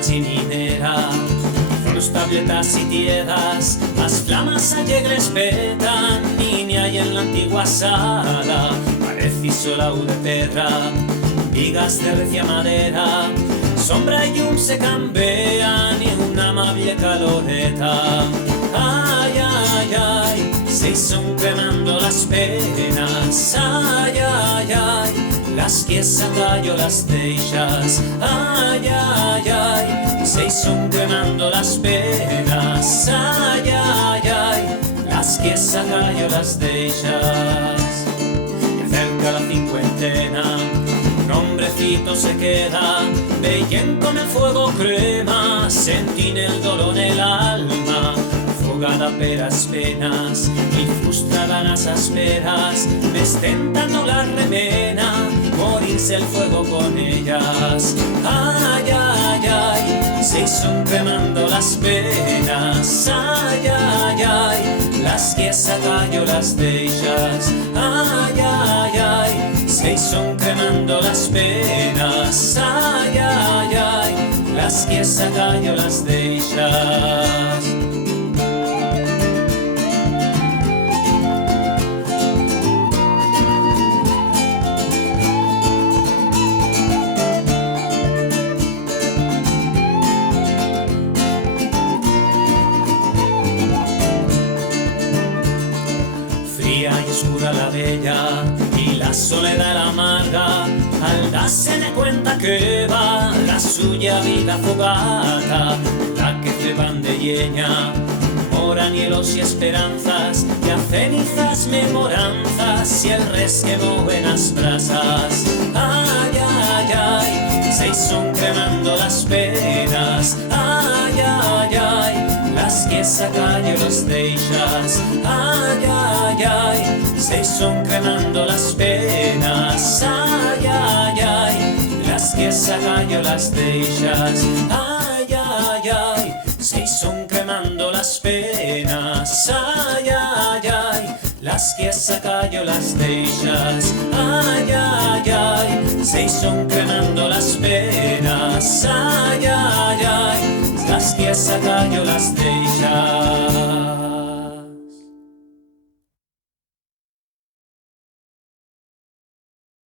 chiminera, frustabletas y tiedas, las flamas allegres petan, ni hay en la antigua sala, parece sola de pedra, vigas de recia madera, sombra y se cambian y una amable caloreta. Ay, ay, ay, se son cremando las penas. Ay, ay, ay, las que saca yo las deixas. Ay, ay, ay, se son cremando las penas. Ay, ay, ay, las que saca yo las deixas. Y acerca la cincuentena, un hombrecito se queda, veien con el fuego crema, sentint el dolor en el alma, afogada per las penas, y frustrada las asperas, destentando la remena, morirse el fuego con ellas. Ay, ay, ay, se son cremando las penas. Ay, ay, ay, las que saca yo las deixas. Ay, ay, ay, se son cremando las penas. Ay, ay, ay, las que saca yo las deixas. Fría y oscura la bella y la soledad la amarga, al darse de cuenta que va la suya vida fogata, la que se van de lleña, moran hielos y esperanzas, y a cenizas memoranzas, y el res que en las brasas. Ay, ay, ay, se son cremando las penas. Ay, ay, ay, las que saca yo los deixas. Ay, ay, ay, se son cremando las penas. Ay, ay, ay, las que saca yo las deixas. Ay, ay, ay, se son cremando las penas. Ay, ay, ay, las que saca yo las deixas. Ay, ay, ay, se son cremando las penas. Ay, ay, ay, las que saca yo las deixas.